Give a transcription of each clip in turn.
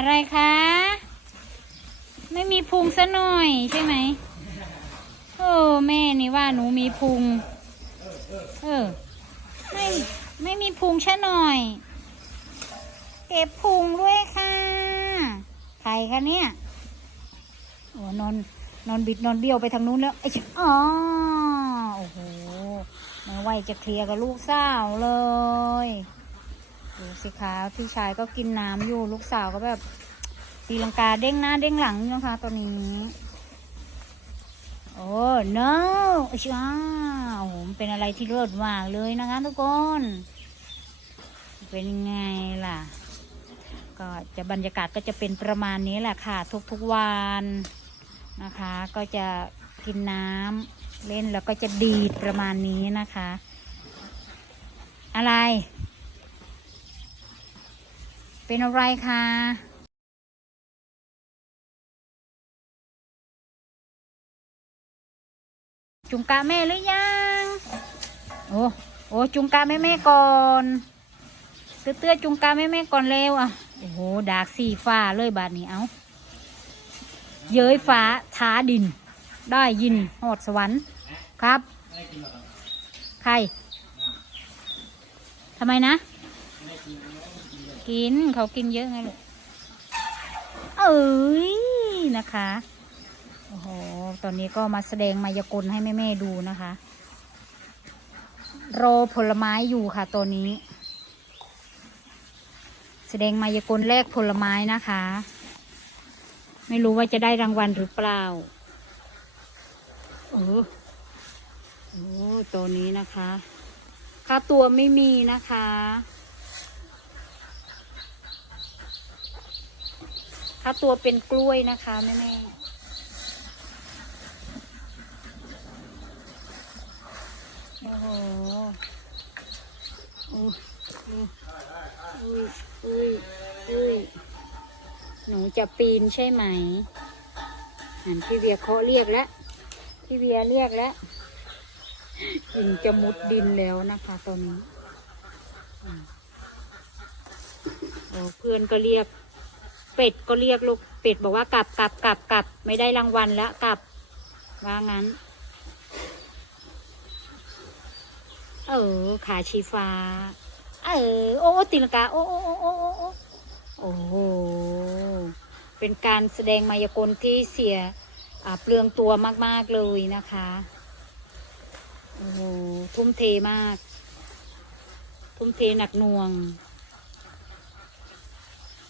อะไรคะ ไม่มีพุงซะหน่อยใช่ไหมเออแม่นี่ว่าหนูมีพุง เออ ไม่ไม่มีพุงซะหน่อย เก็บพุงด้วยค่ะใครคะเนี่ยโอ้นอนนอนบิดนอนเบี้ยวไปทางนู้นแล้วไอ้ชอ๋อโอ้โหไม่ไหวจะเคลียร์กับลูกสาวเลย ดูสิคะพี่ชายก็กินน้ำอยู่ลูกสาวก็แบบตีลังกาเด้งหน้าเด้งหลังนะคะตอนนี้โอ้ no อ้าโอ้โหเป็นอะไรที่เลิศมากเลยนะคะทุกคน เป็นไงล่ะ ก็จะบรรยากาศก็จะเป็นประมาณนี้แหละค่ะ ทุกๆวันนะคะ ก็จะกินน้ำเล่นแล้วก็จะดีดประมาณนี้นะคะ อะไร เป็นอะไรคะจุงกะแม่หรือยัง โอ้โอ้จุงกะแม่แม่ก่อนเตื้อเตื้อจุงกะแม่แม่ก่อนเร็วอะโอ้โหดากสีฟ้าเลยบาดนี้เอาเย้ยฟ้าท้าดิน ได้ยินหอดสวรรค์ครับ ใครทำไมนะ กินเขากินเยอะไงลูกเอ้ยนะคะโอ้โหตอนนี้ก็มาแสดงมายากลให้แม่ๆดูนะคะรอผลไม้อยู่ค่ะตัวนี้ แสดงมายากลแลกผลไม้นะคะ ไม่รู้ว่าจะได้รางวัลหรือเปล่าโอ้โอ้ตัวนี้นะคะ ค่าตัวไม่มีนะคะ ค่า ตัวเป็นกล้วยนะคะแม่แม่โอ้โหอุ้ยอุ้ยอุ้ยอุ้ยหนูจะปีนใช่ไหมหันพี่เวียเคาะเรียกแล้ว พี่เวียเรียกแล้วหินจะมุดดินแล้วนะคะตอนนี้เพื่อนก็เรียก เป็ดก็เรียกลูกเป็ดบอกว่ากลับกลับกลับกลับไม่ได้รางวัลแล้วกลับ ว่างั้น เออ ขาชีฟ้า เออ โอ้ตีลังกา โอ้โอ้โอ้โอ้โอ้โอ้โอ้โหเป็นการแสดงมายากลที่เสียเปลืองตัวมาก ๆ เลยนะคะ โอ้โห ทุ่มเทมาก ทุ่มเทหนักหน่วง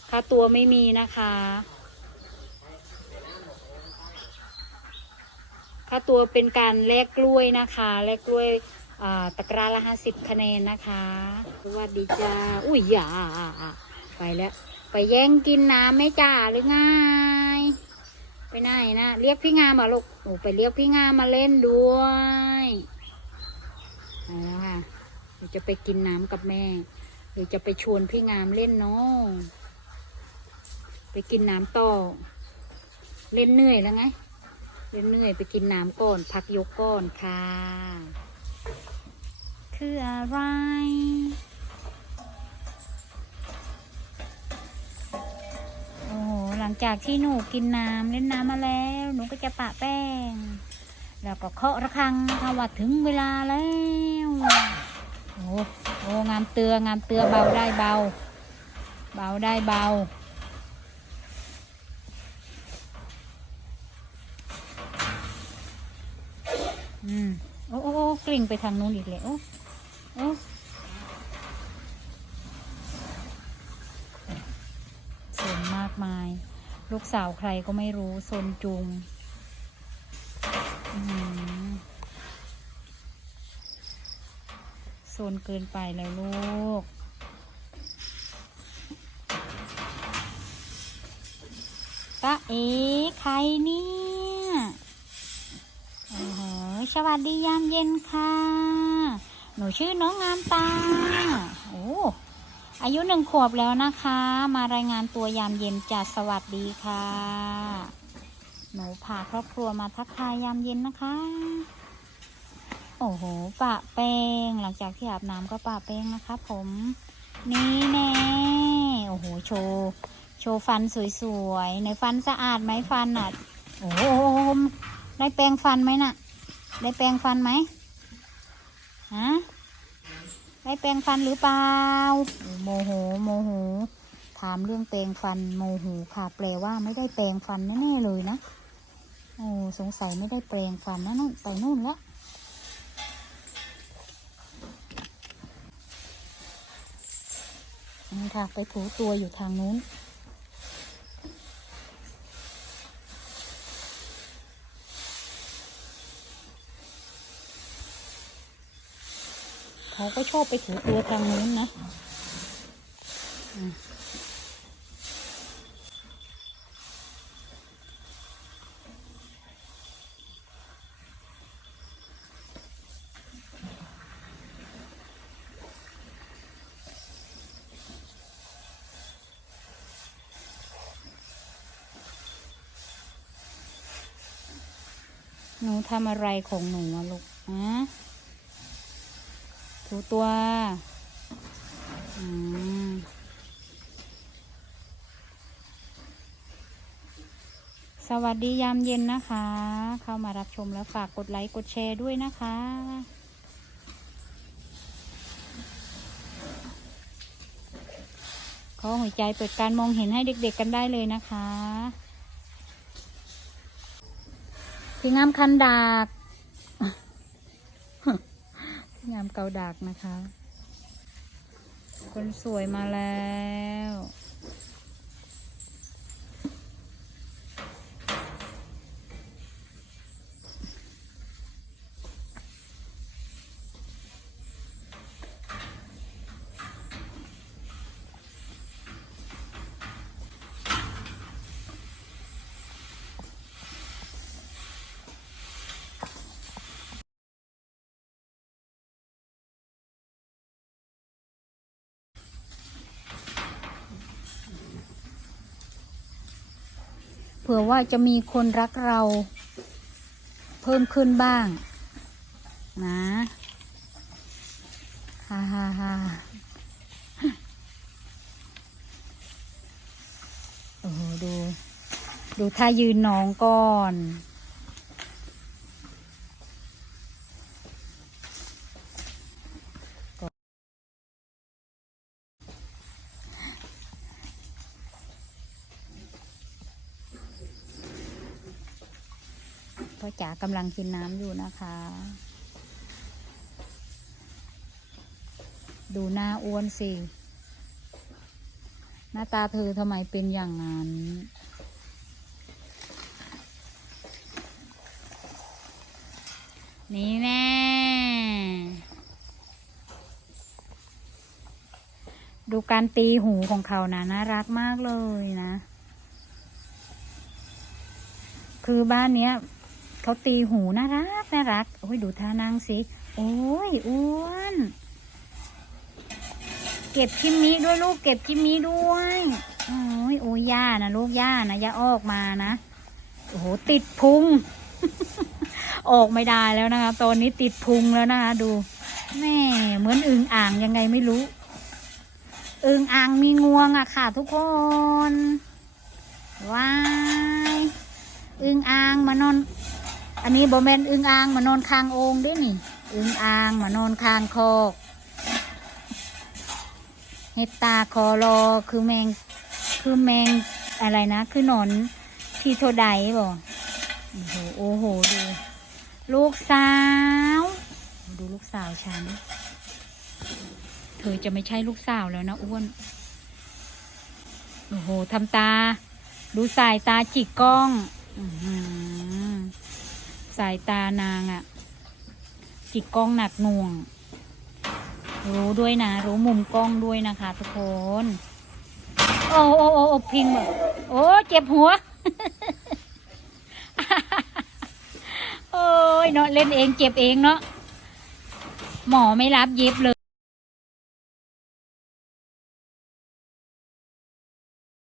ค่าตัวไม่มีนะคะค่าตัวเป็นการแลกกล้วยนะคะแลกกล้วยตะกร้าละห้าสิบคะแนนนะคะสวัสดีจ้าอุ้ยอย่าไปแล้ว ไปแย่งกินน้ำไม่จ้าหรือไงไปไหนนะเรียกพี่งามมาลูกโอ้ไปเรียกพี่งามมาเล่นด้วยเอาละค่ะจะไปกินน้ำกับแม่ หรือจะไปชวนพี่งามเล่นเนาะ ไปกินน้ำต่อ เล่นเหนื่อยแล้วไง เล่นเหนื่อยไปกินน้ำก่อน พักยกก่อนค่ะ คืออะไร โอ้โห หลังจากที่หนูกินน้ำเล่นน้ำมาแล้ว หนูก็จะปะแป้ง แล้วก็เคาะระฆังค่ะว่าถึงเวลาแล้วโอ้โหโอ้งามเตืองามเตือเบาได้เบา เบาได้เบา อืมโอ้โอ้โอ้กลิ่งไปทางนู้นอีกเลยโอ้โอ้สนมากมาย ลูกสาวใครก็ไม่รู้สนจุงโซนเกินไปแล้วลูกตาเอ๋ใครนี่ สวัสดียามเย็นค่ะ หนูชื่อน้องงามตา โอ้อายุหนึ่งขวบแล้วนะคะ มารายงานตัวยามเย็นจัดสวัสดีค่ะ หนูพาครอบครัวมาทักทายยามเย็นนะคะ โอ้โหปะแป้งหลังจากที่อาบน้ำก็ปะแป้งนะคะ ผม นี่แน่โอ้โหโชว์โชว์ฟันสวยๆในฟันสะอาดไหมฟันอะโอ้โหได้แปรงฟันไหมน่ะ ได้แปรงฟันไหมฮะได้แปรงฟันหรือเปล่าโมโหโมโหถามเรื่องแปรงฟันโมโหค่ะ แปลว่าไม่ได้แปรงฟันแน่ๆเลยนะโอ้สงสัยไม่ได้แปรงฟันนะนู่นไปนู่นแล้วนี่ค่ะไปถูตัวอยู่ทางนู้น เขาก็ชอบไปถูตัวทางนู้นนะหนูทำอะไรของหนูอะลูกอะ ถูตัวสวัสดียามเย็นนะคะ เข้ามารับชมแล้วฝากกดไลค์กดแชร์ด้วยนะคะ ขอหัวใจเปิดการมองเห็นให้เด็กๆกันได้เลยนะคะพี่งามคันดาก พี่งามเกาดากนะคะ คนสวยมาแล้ว ผื่อว่าจะมีคนรักเรา เพิ่มขึ้นบ้าง นะฮ่าฮ่าฮ่าโอ้โหดู ดูท่ายืนน้องก่อน พ่อจ๋ากำลังกินน้ำอยู่นะคะ ดูหน้าอ้วนสิ หน้าตาเธอทำไมเป็นอย่างนั้น นี่แน่ดูการตีหูของเขานะน่ารักมากเลยนะ คือบ้านเนี้ย เขาตีหูน่ารักน่ารัก โอ้ยดูท่านั่งสิ โอ้ยอ้วน เก็บคิมมิด้วยลูกเก็บคิมมิด้วยโอ้ยโอ้ยย่านะลูกย่านะย่าออกมานะ โอ้โหติดพุง ออกไม่ได้แล้วนะคะ ตอนนี้ติดพุงแล้วนะคะ ดู แม่เหมือนอึงอ่างยังไงไม่รู้อึงอ่างมีงวงอะค่ะ ทุกคนว้ายอึงอ่างมานอน อันนี้บอแมนอึงอ่างมานอนคางองด้วยนี่ อึงอ่างมานอนคางคอกเห็ดตาคอรอคือแมงคือแมงอะไรนะ คือหนอนทีโทไดบ่โอ้โหโอ้โหดู ลูกสาว ดูลูกสาวฉัน เธอจะไม่ใช่ลูกสาวแล้วนะอ้วน โอ้โหทำตา ดูสายตาจิกกล้อง อือ สายตานางอะจิกกล้องหนักหน่วง รู้ด้วยนะ รู้มุมกล้องด้วยนะคะ ทุกคนโอ้โอ้โอ้โอ้พิงแบบโอ้เจ็บหัว โอ้ยเนาะเล่นเองเจ็บเองเนาะหมอไม่รับเย็บเลย